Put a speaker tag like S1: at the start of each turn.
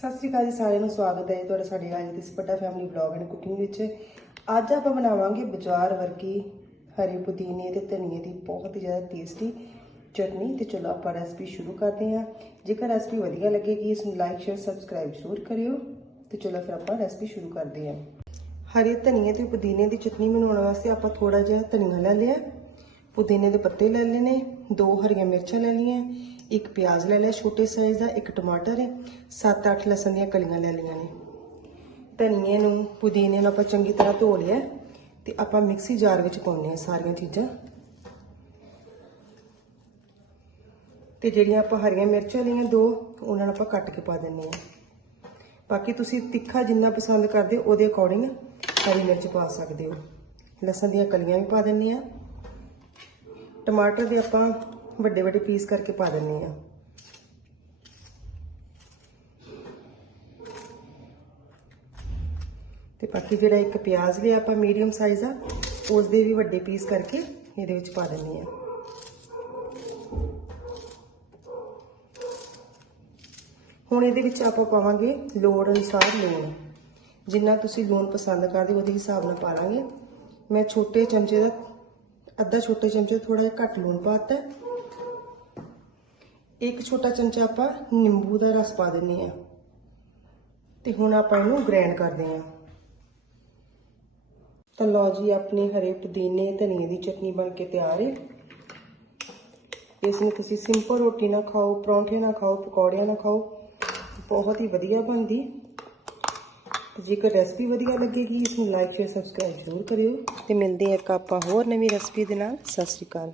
S1: ਸਤਿ ਸ਼੍ਰੀ ਅਕਾਲ ਜੀ ਸਾਰਿਆਂ ਨੂੰ, ਸਵਾਗਤ ਹੈ ਤੁਹਾਡਾ ਸਾਡੇ ਅੱਜ ਦੇ ਸਪੱਟਾ ਫੈਮਿਲੀ ਵਲੌਗ ਐਂਡ ਕੁਕਿੰਗ ਵਿੱਚ। ਅੱਜ ਆਪਾਂ ਬਣਾਵਾਂਗੇ ਬਾਜ਼ਾਰ ਵਰਗੀ ਹਰੇ ਪੁਦੀਨੇ ਤੇ ਧਨੀਏ ਦੀ ਬਹੁਤ ਹੀ ਜ਼ਿਆਦਾ ਟੇਸਟੀ ਚਟਨੀ ਤੇ ਚਲੋ ਆਪਾਂ ਰੈਸਪੀ ਸ਼ੁਰੂ ਕਰਦੇ ਹਾਂ। ਜੇਕਰ ਰੈਸਪੀ ਵਧੀਆ ਲੱਗੇਗੀ, ਇਸ ਨੂੰ ਲਾਈਕ ਸ਼ੇਅਰ ਸਬਸਕ੍ਰਾਈਬ ਜ਼ਰੂਰ ਕਰਿਓ ਤੇ ਚਲੋ ਫਿਰ ਆਪਾਂ ਰੈਸਪੀ ਸ਼ੁਰੂ ਕਰਦੇ ਹਾਂ। ਹਰੇ ਧਨੀਏ ਤੇ ਪੁਦੀਨੇ ਦੀ ਚਟਨੀ ਬਣਾਉਣ ਵਾਸਤੇ ਆਪਾਂ ਥੋੜਾ ਜਿਹਾ ਧਨੀਆ ਲੈ ਲਿਆ। ਪੁਦੀਨੇ ਦੇ ਪੱਤੇ ਲੈ ਲਏ ਨੇ ਦੋ ਹਰੀਆਂ ਮਿਰਚਾਂ ਲੈ ਲਈਆਂ, ਇੱਕ ਪਿਆਜ਼ ਲੈ ਲਿਆ ਛੋਟੇ ਸਾਈਜ਼ ਦਾ, ਇੱਕ ਟਮਾਟਰ ਹੈ 7-8 ਲਸਣ ਦੀਆਂ ਕਲੀਆਂ ਲੈ ਲਈਆਂ ਨੇ। ਧਨੀਏ ਨੂੰ ਪੁਦੀਨੇ ਨੂੰ ਆਪਾਂ ਚੰਗੀ ਤਰ੍ਹਾਂ ਧੋ ਲਿਆ ਤੇ ਆਪਾਂ ਮਿਕਸੀ ਜਾਰ ਵਿੱਚ ਪਾਉਣੇ ਆ ਸਾਰੀਆਂ ਚੀਜ਼ਾਂ। ਤੇ ਜਿਹੜੀਆਂ ਆਪਾਂ ਹਰੀਆਂ ਮਿਰਚਾਂ ਲਈਆਂ ਦੋ, ਉਹਨਾਂ ਨੂੰ ਆਪਾਂ ਕੱਟ ਕੇ ਪਾ ਦਿੰਨੇ ਆ ਬਾਕੀ ਤੁਸੀਂ ਤਿੱਖਾ ਜਿੰਨਾ ਪਸੰਦ ਕਰਦੇ ਹੋ, ਉਹਦੇ ਅਕੋਰਡਿੰਗ ਹਰੀ ਮਿਰਚ ਪਾ ਸਕਦੇ ਹੋ। ਲਸਣ ਦੀਆਂ ਕਲੀਆਂ ਵੀ ਪਾ ਦਿੰਨੇ ਆ ਟਮਾਟਰ ਦੇ ਆਪਾਂ ਵੱਡੇ ਵੱਡੇ ਪੀਸ ਕਰਕੇ ਪਾ ਦਿੰਨੇ ਆ ਤੇ ਬਾਕੀ ਜਿਹੜਾ ਇੱਕ ਪਿਆਜ਼ ਲਿਆ ਆਪਾਂ ਮੀਡੀਅਮ ਸਾਈਜ਼ ਆ ਉਸ ਦੇ ਵੀ ਵੱਡੇ ਪੀਸ ਕਰਕੇ ਇਹਦੇ ਵਿੱਚ ਪਾ ਦਿੰਨੇ ਆ ਹੁਣ ਇਹਦੇ ਵਿੱਚ ਆਪਾਂ ਪਾਵਾਂਗੇ ਲੋੜ ਅਨੁਸਾਰ ਲੂਣ। ਜਿੰਨਾ ਤੁਸੀਂ ਲੂਣ ਪਸੰਦ ਕਰਦੇ ਉਹਦੇ ਹਿਸਾਬ ਨਾਲ ਪਾ ਲਾਂਗੇ। ਮੈਂ ਛੋਟੇ ਚਮਚੇ ਦਾ ਅੱਧਾ ਛੋਟੇ ਚਮਚੇ ਤੋਂ ਥੋੜਾ ਜਿਹਾ ਘੱਟ ਲੂਣ ਪਾਤਾ ਇੱਕ ਛੋਟਾ ਚਮਚਾ ਆਪਾਂ ਨਿੰਬੂ ਦਾ ਰਸ ਪਾ ਦਿੰਨੇ ਆ ਤੇ ਹੁਣ ਆਪਾਂ ਇਹਨੂੰ ਗ੍ਰਾਈਂਡ ਕਰਦੇ ਆ ਤਾਂ ਲਓ ਜੀ, ਆਪਣੇ ਹਰੇ ਪੁਦੀਨੇ, ਧਨੀਏ ਦੀ ਚਟਨੀ ਬਣ ਕੇ ਤਿਆਰ ਹੈ। ਇਸ ਨੂੰ ਤੁਸੀਂ ਸਿੰਪਲ ਰੋਟੀ ਨਾਲ ਖਾਓ, ਪਰੌਂਠੇ ਨਾਲ ਖਾਓ, ਪਕੌੜਿਆਂ ਨਾਲ ਖਾਓ। ਬਹੁਤ ਹੀ ਵਧੀਆ ਬਣਦੀ। ਜੇਕਰ ਰੈਸਪੀ ਵਧੀਆ ਲੱਗੇਗੀ, ਇਸ ਨੂੰ ਲਾਈਕ ਸ਼ੇਅਰ ਸਬਸਕ੍ਰਾਈਬ ਜ਼ਰੂਰ ਕਰਿਓ। ਤੇ ਮਿਲਦੇ ਹਾਂ ਇੱਕ ਆਪਾਂ ਹੋਰ ਨਵੀਂ ਰੈਸਪੀ ਦੇ ਨਾਲ। ਸਤਿ ਸ਼੍ਰੀ ਅਕਾਲ।